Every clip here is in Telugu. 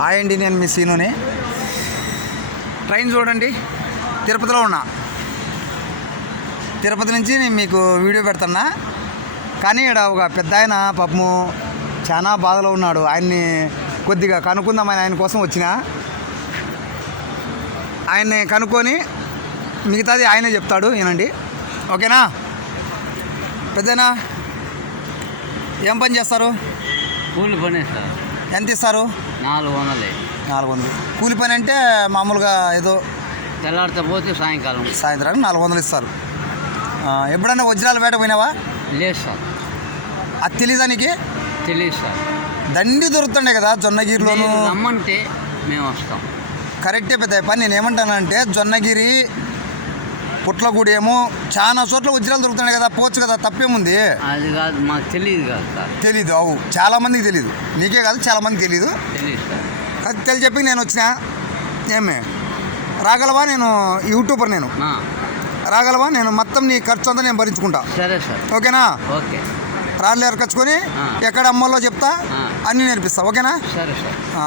హాయ్ అండి నేను మీ సీనుని. ట్రైన్ చూడండి తిరుపతిలో ఉన్నా. తిరుపతి నుంచి నేను మీకు వీడియో పెడుతున్నా. కానీ ఇక్కడ ఒక పెద్ద ఆయన పాపము చాలా బాధలో ఉన్నాడు. ఆయన్ని కొద్దిగా కనుక్కుందామని ఆయన కోసం వచ్చిన. ఆయన్ని కనుక్కొని మిగతాది ఆయనే చెప్తాడు వినండి. ఓకేనా? పెద్దనా? ఏం పని చేస్తారు? కూలి చేస్తారు ఎంత ఇస్తారు? నాలుగు వందలే. నాలుగు వందలు. కూలి పని అంటే మామూలుగా ఏదో తెల్లారితే పోతే సాయంకాలం. సాయంత్రానికి నాలుగు వందలు ఇస్తారు. ఎప్పుడన్నా వజ్రాల వేట పోయినావా? లేదు సార్. అది తెలీదా నీకు? తెలియదు సార్. దండి దొరుకుతుండే కదా జొన్నగిరిలోను. రమ్మంటే మేము వస్తాం. కరెక్టే పెద్ద పని నేను ఏమంటానంటే జొన్నగిరి పుట్లగూడి ఏమో చాలా చోట్ల వజ్రాలు దొరుకుతున్నాయి కదా పోవచ్చు కదా తప్పేముంది? అది కాదు మాకు తెలియదు కాదు తెలీదు అవు. చాలా మందికి తెలీదు. నీకే కాదు చాలా మందికి తెలీదు. తెలియదు సార్. అది తెలిసి చెప్పి నేను వచ్చిన ఏమే? రాగలవా? నేను యూట్యూబర్ నేను. ఆ, రాగలవా? నేను మొత్తం నీ ఖర్చు అంతా నేను భరించుకుంటా. సరే సార్. ఓకేనా? ఓకే. రాళ్ళు ఎరకొచ్చుకొని ఆ. ఎక్కడ అమ్మాలో చెప్తా ఆ. అన్నీ నేర్పిస్తా ఓకేనా? సరే సార్. ఆ.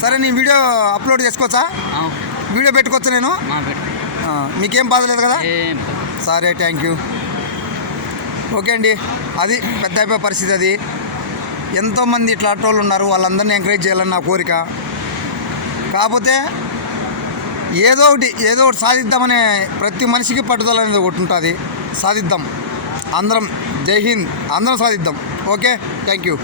సరే నీ వీడియో అప్లోడ్ చేసుకోవచ్చా? ఆ, వీడియో పెట్టుకోవచ్చా నేను? మా పెట్టు ఆ, మీకేం బాధ లేదు కదా. సరే థ్యాంక్ యూ ఓకే అండి. అది పెద్ద అయిపోయే పరిస్థితి అది. ఎంతోమంది ఇట్లా వాళ్ళు ఉన్నారు వాళ్ళందరినీ ఎంకరేజ్ చేయాలని నా కోరిక. కాకపోతే ఏదో ఒకటి ఏదో ఒకటి సాధిద్దామనే ప్రతి మనిషికి పట్టుదల అనేది ఒకటి ఉంటుంది. సాధిద్దాం. అందరం జై హింద్ అందరం సాధిద్దాం. ఓకే? Thank you